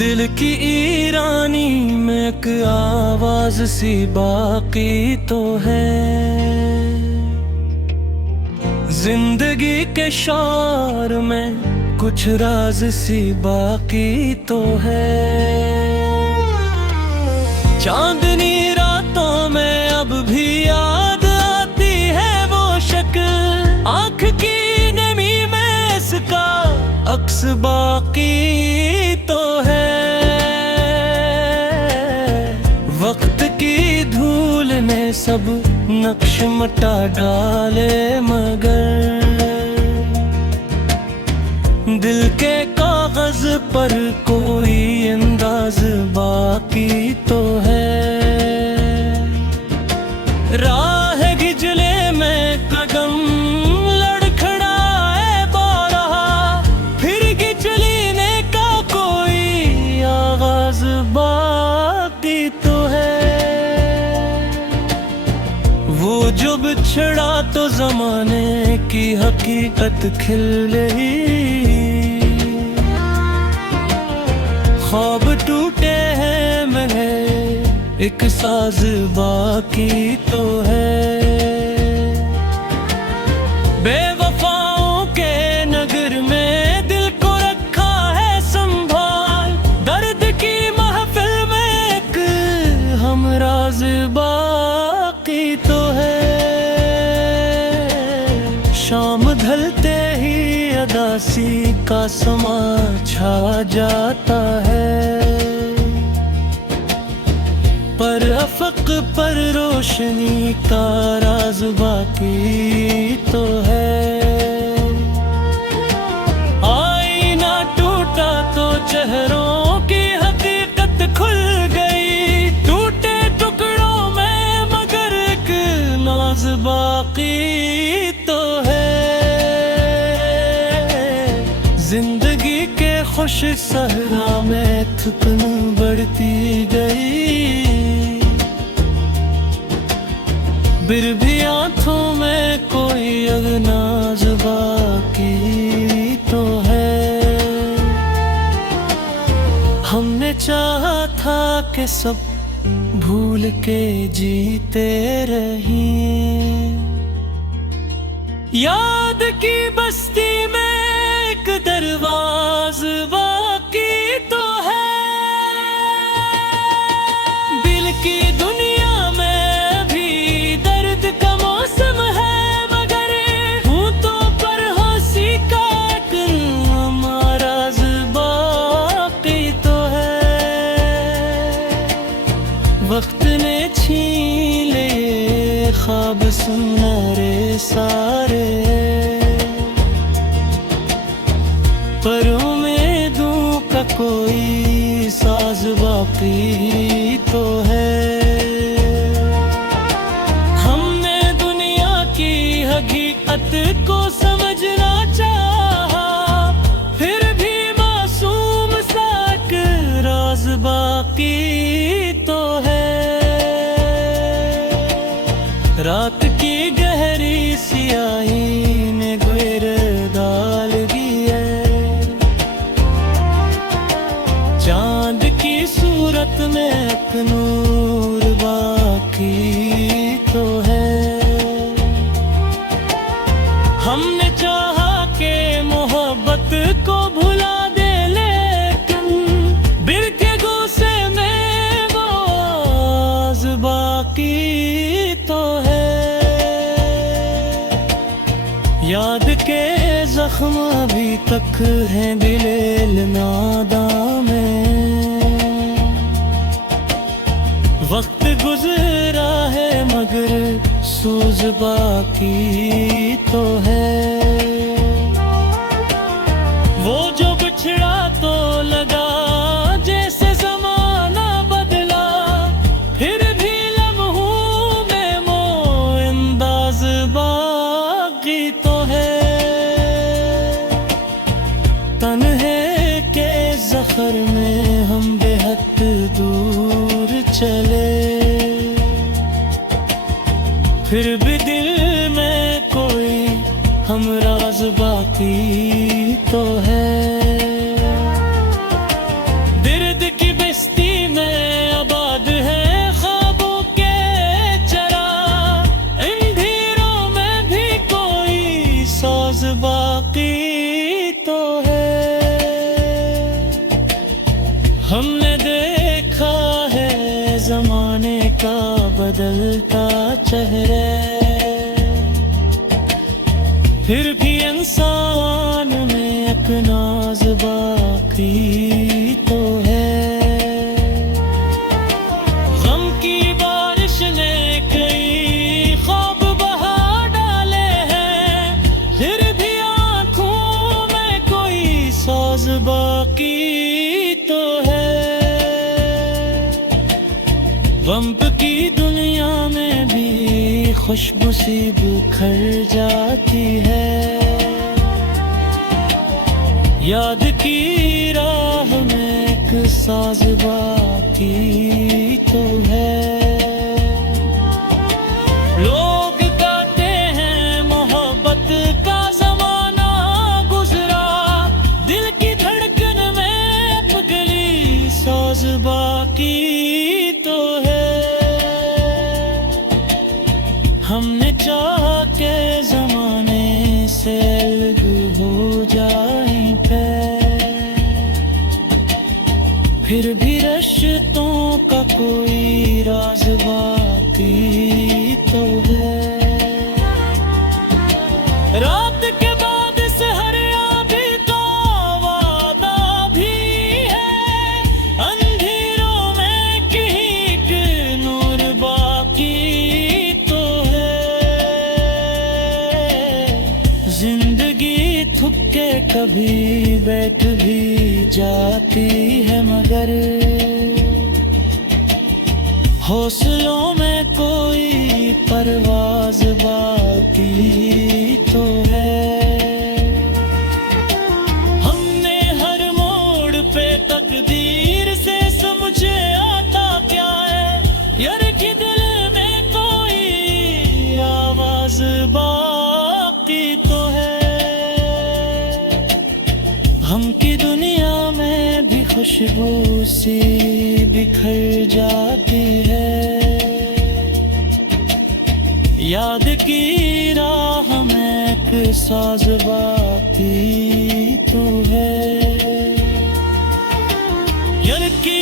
दिल की ईरानी में एक आवाज सी बाकी तो है। जिंदगी के शौर में कुछ राज सी बाकी तो है। चांदनी रातों में अब भी याद आती है वो शक्ल, आँख की नमी में इसका अक्स बाकी तो है। वक्त की धूल ने सब नक्श मटा डाले, मगर दिल के कागज पर कोई अंदाज बाकी तो है। राह गिजले में कदम लड़खड़ाए रहा, फिर गिजलीने का कोई आगाज बाकी तो है। वो जो बिछड़ा तो जमाने की हकीकत खिल गई, ख्वाब टूटे हैं मेरे एक साज बाकी तो है। बेवफाओं के नगर में दिल को रखा है संभाल, दर्द की महफिल में एक हमराज बाकी तो है। शाम ढलते ही अदासी का समा छा जाता है, पर अफक पर रोशनी का राज बाकी तो है। आईना टूटा तो चेहरों की हकीकत खुल गई, टूटे टुकड़ों में मगर एक नाज बाकी तो है। जिंदगी के खुश सहरा में थकन बढ़ती गई, फिर भी आंखों में कोई अगनाज बाकी तो है। हमने चाहा था कि सब भूल के जीते रहें, याद की बस्ती में एक दरवाज बाकी तो है। दिल की दुनिया में भी दर्द का मौसम है, मगर होंठों पर हंसी का एक मराज बाकी तो है। वक्त ने छीन लिए ख्वाब सुनहरे सारे, पर उम्मीदों का कोई साज बाकी तो है। हमने दुनिया की हकीकत को समझना चाहा, फिर भी मासूम सा एक राज बाकी तो है। रात की गहरी सियाही ने गुर डाल दी है, चांद की सूरत में एक नूर बाकी तो है। हमने चाहा कि मोहब्बत को भुला दे, लेकिन बिर के गुस्से में वो आवाज बाकी तो है। याद के जख्म अभी तक हैं दिल नादां में, वक्त गुजरा है मगर सूज बाकी तो है। वो जो बिछड़ा तो लगा जैसे जमाना बदला, फिर भी लम्हों में मोह अंदाज बाकी तो है। तन्हे के ज़ख़र में हम बेहद दूर चले, फिर भी दिल में कोई हमराज बाकी तो है। दर्द बदलता चेहरे, फिर भी इंसान में एक नाज बाकी तो है। गम की बारिश ने कई ख्वाब बहा डाले हैं, फिर भी आंखों में कोई साज बाकी तो है। वंप की दुनिया में भी खुशबू सी बिखर जाती है, याद की राह में एक साज बाकी तो है। लोग कहते हैं मोहब्बत का जमाना गुजरा, दिल की धड़कन में पगली साज बाकी तो है। हमने चाहा के जमाने से अलग हो जाएं फिर भी रिश्तों का कोई राज बाकी तो है। रात के बाद सहरिया भी का वादा भी है, अंधेरों में कहीं के नूर बाकी तो है। जिंदगी थक के कभी बैठ भी जाती है, मगर हौसलों में कोई परवाज बाकी तो है। हमने हर मोड़ पे तकदीर से समझे आता क्या है, यार कि दिल में कोई आवाज बाकी तो है। हम की दुनिया में भी खुशबू सी बिखर जाती है, याद की राह में एक साज बाकी तो है। यार की